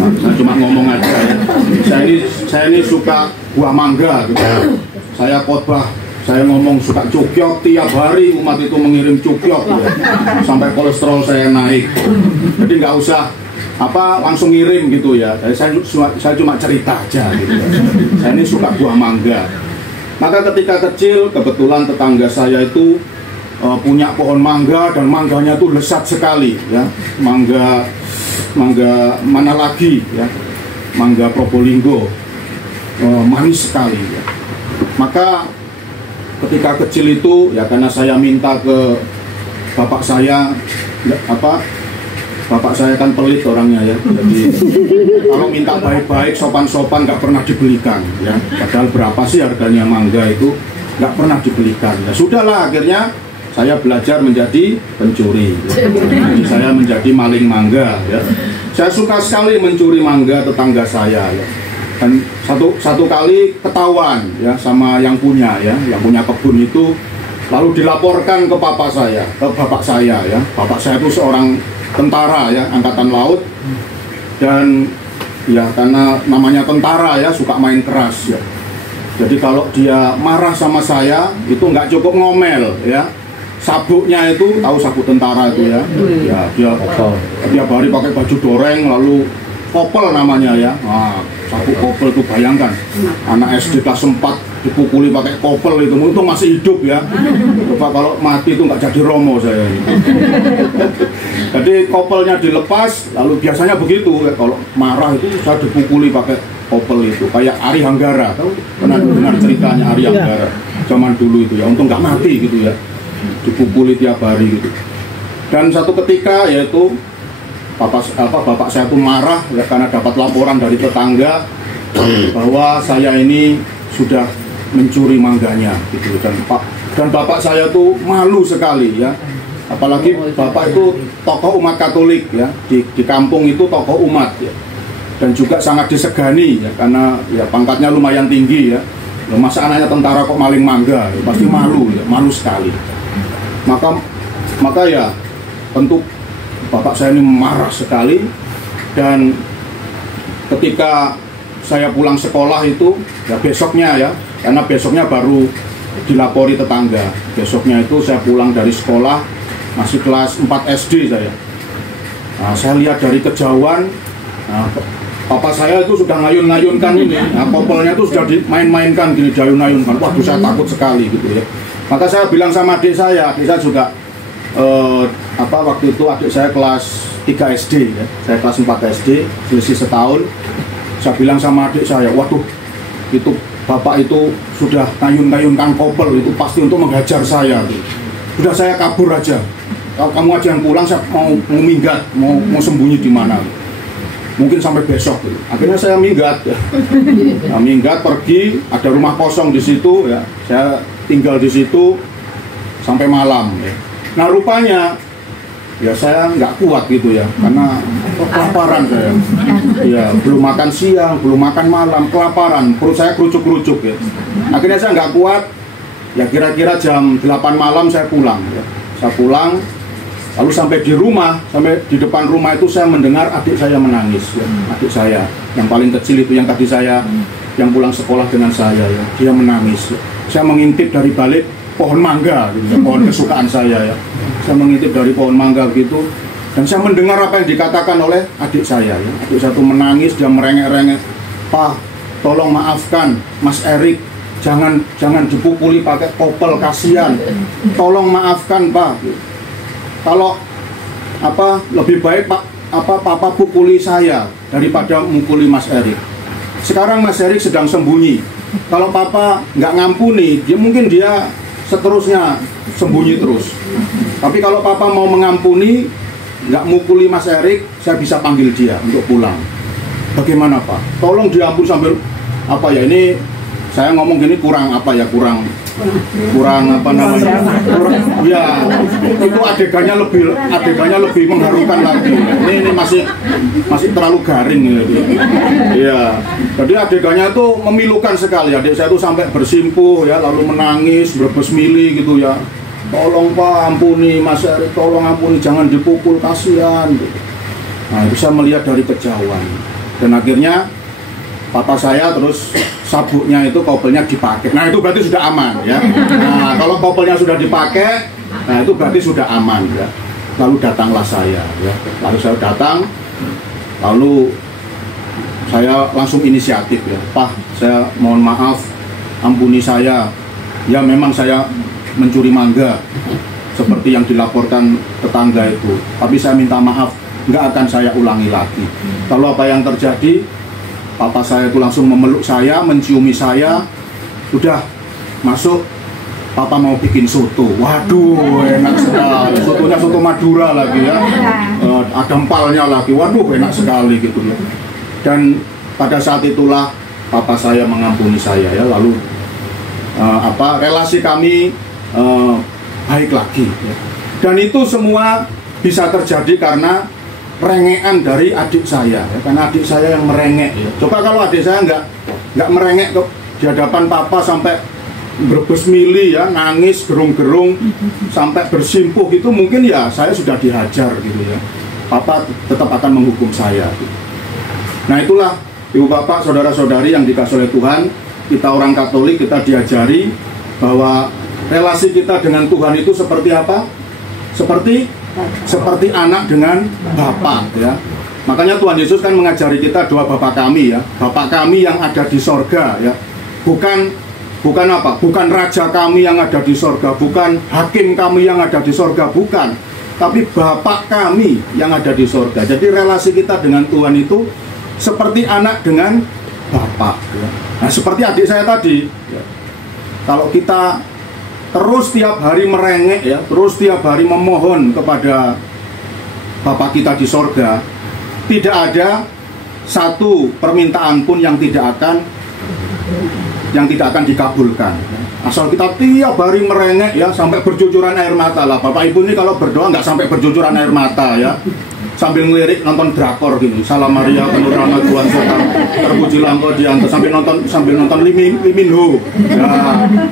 Saya cuma ngomong aja ya. Saya ini suka buah mangga gitu. Saya khotbah, saya ngomong suka cukyok, tiap hari umat itu mengirim cukyok ya. Sampai kolesterol saya naik. Jadi nggak usah langsung ngirim gitu ya. Saya cuma cerita aja gitu ya. Saya ini suka buah mangga. Maka ketika kecil kebetulan tetangga saya itu punya pohon mangga dan mangganya tuh lesat sekali ya. Mangga mana lagi ya, mangga Probolinggo, manis sekali ya. Maka ketika kecil itu ya, karena saya minta ke bapak saya, bapak saya kan pelit orangnya ya, jadi kalau minta baik-baik, sopan-sopan nggak pernah dibelikan ya. Padahal berapa sih harganya mangga itu, nggak pernah dibelikan ya. Sudahlah, akhirnya saya belajar menjadi pencuri ya. Jadi saya menjadi maling mangga ya. Saya suka sekali mencuri mangga tetangga saya ya. Dan satu kali ketahuan ya sama yang punya kebun itu, lalu dilaporkan ke bapak saya ya. Bapak saya itu seorang tentara ya, angkatan laut, dan ya karena namanya tentara ya, suka main keras ya. Jadi kalau dia marah sama saya itu nggak cukup ngomel ya, sabuknya itu, tahu sabuk tentara itu ya, ya dia hari pakai baju doreng, lalu kopel namanya ya. Nah, sabuk kopel itu bayangkan anak SD kelas 4 dipukuli pakai kopel itu, untung masih hidup ya. Coba kalau mati itu nggak jadi romo saya ini. Jadi kopelnya dilepas, lalu biasanya begitu ya, kalau marah itu saya dipukuli pakai kopel itu, kayak Ari Hanggara, tahu pernah dengar ceritanya Ari Hanggara zaman dulu itu ya, untung nggak mati gitu ya, dipukuli tiap hari gitu. Dan satu ketika yaitu bapak saya pun marah ya, karena dapat laporan dari tetangga bahwa saya ini sudah mencuri mangganya gitu. Dan bapak saya tuh malu sekali ya, apalagi bapak itu tokoh umat Katolik ya, di kampung itu tokoh umat ya, dan juga sangat disegani ya, karena ya pangkatnya lumayan tinggi ya. Masa anaknya tentara kok maling mangga ya, pasti malu ya, malu sekali. Maka ya tentu bapak saya ini marah sekali. Dan ketika saya pulang sekolah itu ya, besoknya ya, karena besoknya baru dilapori tetangga, besoknya itu saya pulang dari sekolah, masih kelas 4 SD saya. Nah, saya lihat dari kejauhan, papa saya itu sudah ngayun-ngayunkan ini, kopelnya itu sudah dimain-mainkan gini, diayun-ayunkan. Waduh, saya takut sekali gitu ya. Maka saya bilang sama adik saya juga waktu itu adik saya kelas 3 SD ya, saya kelas 4 SD, selisih setahun. Saya bilang sama adik saya, waduh, itu bapak itu sudah ngayun-ngayunkan kopel, itu pasti untuk menghajar saya. Udah, saya kabur aja. Kalau kamu aja yang pulang, saya mau minggat, mau sembunyi di mana. Mungkin sampai besok. Akhirnya saya minggat. Nah, minggat pergi, ada rumah kosong di situ ya. Saya tinggal di situ sampai malam ya. Nah, rupanya ya saya nggak kuat gitu ya, karena kelaparan saya. Ya, belum makan siang, belum makan malam, kelaparan, perut saya kerucuk-kerucuk ya. Akhirnya saya nggak kuat. Ya kira-kira jam 8 malam saya pulang ya. Saya pulang, lalu sampai di rumah, sampai di depan rumah itu saya mendengar adik saya menangis ya. Adik saya yang paling kecil itu, yang tadi saya yang pulang sekolah dengan saya ya, dia menangis ya. Saya mengintip dari balik pohon mangga gitu, pohon kesukaan saya ya. Saya mengintip dari pohon mangga gitu, dan saya mendengar apa yang dikatakan oleh adik saya ya. Adik saya itu menangis, dia merengek-rengek, "Pak, tolong maafkan Mas Erik, jangan dipukuli pakai kopel, kasihan. Tolong maafkan, Pak. Kalau lebih baik Papa pukuli saya daripada mukuli Mas Erik. Sekarang Mas Erik sedang sembunyi. Kalau Papa nggak ngampuni, mungkin dia seterusnya sembunyi terus. Tapi kalau Papa mau mengampuni, nggak mukuli Mas Erik, saya bisa panggil dia untuk pulang. Bagaimana, Pak? Tolong diampun sambil ini saya ngomong gini kurang apa namanya? Ya, itu adegannya lebih mengharukan lagi. Ini masih terlalu garing ya. Iya. Jadi adegannya itu memilukan sekali. Adik saya itu sampai bersimpuh ya, lalu menangis, berbesmili gitu ya. Tolong Pak, ampuni Mas Erik, tolong ampuni, jangan dipukul, kasihan. Nah, bisa melihat dari kejauhan. Dan akhirnya papa saya terus sabuknya itu kopelnya dipakai. Nah itu berarti sudah aman ya. Nah kalau kopelnya sudah dipakai, nah itu berarti sudah aman ya. Lalu datanglah saya ya. Lalu saya datang, lalu saya langsung inisiatif ya. Pak, saya mohon maaf, ampuni saya. Ya memang saya mencuri mangga seperti yang dilaporkan tetangga itu. Tapi saya minta maaf, nggak akan saya ulangi lagi. Lalu apa yang terjadi? Papa saya itu langsung memeluk saya, menciumi saya. Udah masuk, papa mau bikin soto. Waduh, enak sekali. Sotonya soto Madura lagi ya. Ada empalnya lagi. Waduh, enak sekali gitu ya. Dan pada saat itulah papa saya mengampuni saya ya. Lalu relasi kami baik lagi. Ya. Dan itu semua bisa terjadi karena rengekan dari adik saya ya, karena adik saya yang merengek ya. Coba kalau adik saya nggak merengek di hadapan papa sampai berbes mili ya, nangis gerung-gerung sampai bersimpuh gitu, mungkin ya saya sudah dihajar gitu ya. Papa tetap akan menghukum saya gitu. Nah itulah ibu bapak saudara-saudari yang dikasihi oleh Tuhan, kita orang Katolik kita diajari bahwa relasi kita dengan Tuhan itu seperti apa? Seperti anak dengan bapak ya. Makanya Tuhan Yesus kan mengajari kita doa Bapa kami ya. Bapa kami yang ada di sorga ya. Bukan apa? Bukan raja kami yang ada di sorga, bukan hakim kami yang ada di sorga, bukan. Tapi Bapa kami yang ada di sorga. Jadi relasi kita dengan Tuhan itu seperti anak dengan bapak ya. Nah seperti adik saya tadi ya. Kalau kita terus tiap hari merengek ya, terus tiap hari memohon kepada Bapa kita di sorga, tidak ada satu permintaan pun yang tidak akan dikabulkan. Asal kita tiap hari merengek ya, sampai bercucuran air mata lah. Bapak Ibu ini kalau berdoa nggak sampai bercucuran air mata ya, sambil ngelirik nonton drakor gini, Salam Maria penuh rahmat Tuhan sertamu, terpujilah engkau di atas, sambil nonton Limin Ho.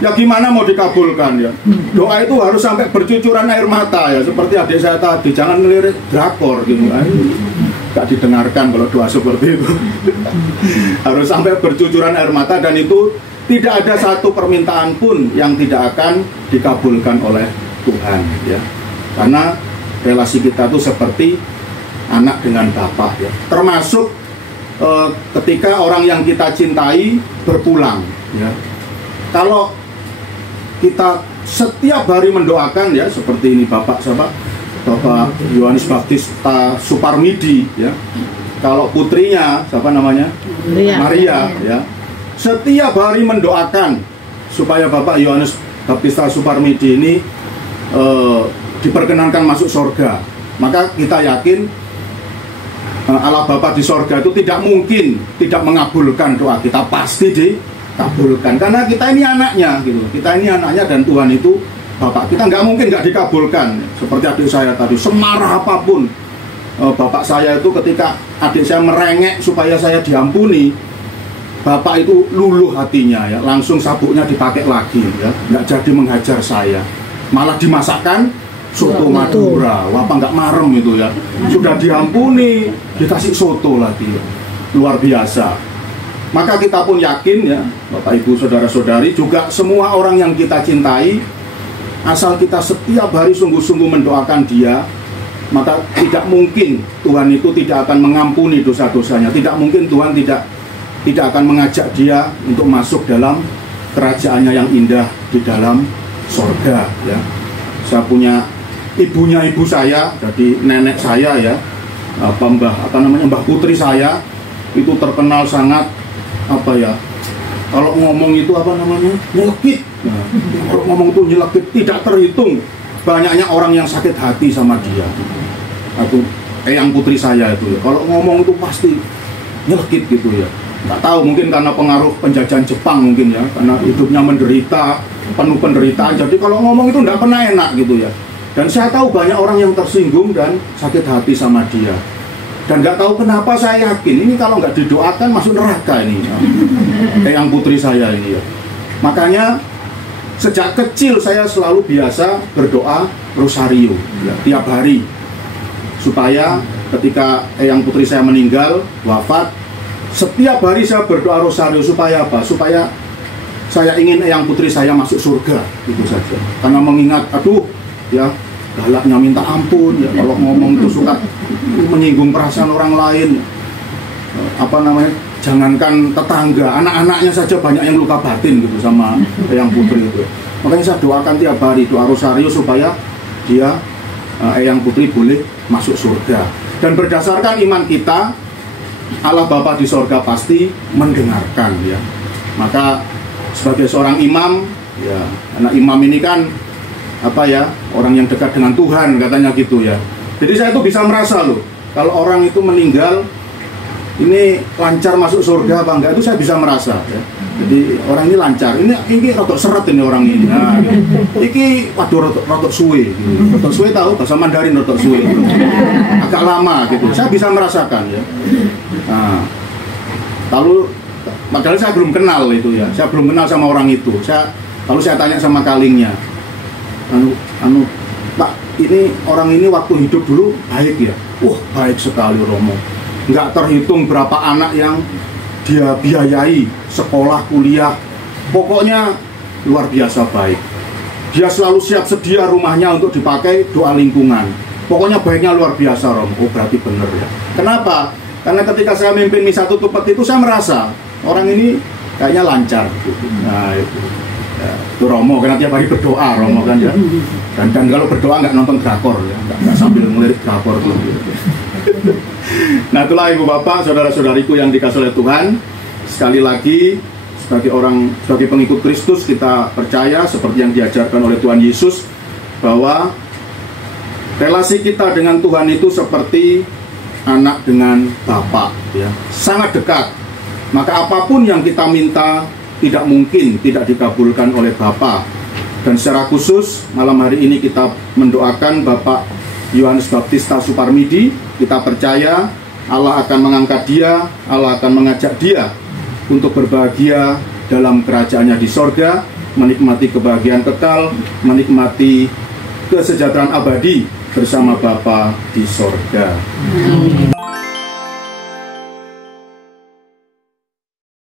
Ya gimana mau dikabulkan ya? Doa itu harus sampai bercucuran air mata ya, seperti adik saya tadi, jangan ngelirik drakor gitu. Gak didengarkan kalau doa seperti itu. Harus sampai bercucuran air mata, dan itu tidak ada satu permintaan pun yang tidak akan dikabulkan oleh Tuhan ya. Karena relasi kita itu seperti anak dengan bapak ya. Termasuk ketika orang yang kita cintai berpulang ya. Kalau kita setiap hari mendoakan ya, seperti ini Bapak Yohanes Baptista Suparmidi ya. Kalau putrinya siapa namanya? Maria ya. Setiap hari mendoakan supaya Bapak Yohanes Baptista Suparmidi ini diperkenankan masuk surga. Maka kita yakin Allah Bapa di sorga itu tidak mungkin tidak mengabulkan doa kita, pasti dikabulkan karena kita ini anaknya gitu. Kita ini anaknya dan Tuhan itu Bapak kita, nggak mungkin nggak dikabulkan. Seperti adik saya tadi, semarah apapun bapak saya itu, ketika adik saya merengek supaya saya diampuni, bapak itu luluh hatinya ya, langsung sabuknya dipakai lagi ya, nggak jadi menghajar saya, malah dimasakkan soto Madura. Bapak nggak marem itu ya, sudah diampuni dikasih soto lagi ya. Luar biasa. Maka kita pun yakin ya, Bapak Ibu saudara-saudari, juga semua orang yang kita cintai, asal kita setiap hari sungguh-sungguh mendoakan dia, maka tidak mungkin Tuhan itu tidak akan mengampuni dosa-dosanya. Tidak mungkin Tuhan tidak akan mengajak dia untuk masuk dalam kerajaannya yang indah di dalam sorga ya. Saya punya ibunya ibu saya, jadi nenek saya ya, Mbah Putri saya itu terkenal sangat kalau ngomong itu nyelekit. Nah, kalau ngomong itu nyelekit, tidak terhitung banyaknya orang yang sakit hati sama dia. Atau yang putri saya itu ya, kalau ngomong itu pasti nyelekit gitu ya. Nggak tahu, mungkin karena pengaruh penjajahan Jepang mungkin ya, karena hidupnya menderita, penuh penderitaan. Jadi kalau ngomong itu nggak pernah enak gitu ya. Dan saya tahu banyak orang yang tersinggung dan sakit hati sama dia. Dan nggak tahu kenapa saya yakin ini kalau nggak didoakan masuk neraka ini. Yang putri saya ini ya. Makanya sejak kecil saya selalu biasa berdoa rosario ya, tiap hari, supaya ketika yang putri saya meninggal, wafat, setiap hari saya berdoa rosario supaya apa? Supaya saya ingin eyang putri saya masuk surga, itu saja. Karena mengingat, aduh, ya galaknya minta ampun, ya kalau ngomong itu suka menyinggung perasaan orang lain. Apa namanya? Jangankan tetangga, anak-anaknya saja banyak yang luka batin gitu sama eyang putri itu. Makanya saya doakan tiap hari doa rosario supaya dia eyang putri boleh masuk surga. Dan berdasarkan iman kita, Allah Bapa di sorga pasti mendengarkan, ya. Maka sebagai seorang imam, ya, anak imam ini kan apa ya, orang yang dekat dengan Tuhan katanya gitu ya. Jadi saya tuh bisa merasa loh, kalau orang itu meninggal ini lancar masuk surga apa enggak, itu saya bisa merasa, ya. Jadi orang ini lancar, ini rotok seret ini orang ini. Nah, ini waduh rotok suwe. Rotok suwe tahu bahasa Mandarin, rotok suwe. Agak lama gitu. Saya bisa merasakan, ya. Nah, lalu padahal saya belum kenal itu, ya. Saya belum kenal sama orang itu. Lalu saya tanya sama kalingnya. Pak, ini orang ini waktu hidup dulu baik ya? Wah, baik sekali Romo. Nggak terhitung berapa anak yang dia biayai, sekolah, kuliah, pokoknya luar biasa baik. Dia selalu siap sedia rumahnya untuk dipakai doa lingkungan. Pokoknya baiknya luar biasa, Rom. Oh, berarti bener ya. Kenapa? Karena ketika saya mimpin misa tutup itu saya merasa orang ini kayaknya lancar. Nah itu, ya, itu Romo, karena tiap hari berdoa Romo kan ya. Dan kalau berdoa nggak nonton drakor ya, nggak sambil ngelirik drakor tuh. Nah itulah Ibu Bapak, saudara-saudariku yang dikasihi oleh Tuhan. Sekali lagi sebagai pengikut Kristus kita percaya seperti yang diajarkan oleh Tuhan Yesus, bahwa relasi kita dengan Tuhan itu seperti anak dengan bapak, ya, sangat dekat. Maka apapun yang kita minta tidak mungkin tidak dikabulkan oleh Bapa. Dan secara khusus malam hari ini kita mendoakan Bapak Yohanes Baptista Suparmidi. Kita percaya Allah akan mengangkat dia, Allah akan mengajak dia untuk berbahagia dalam kerajaannya di sorga, menikmati kebahagiaan kekal, menikmati kesejahteraan abadi bersama Bapa di sorga.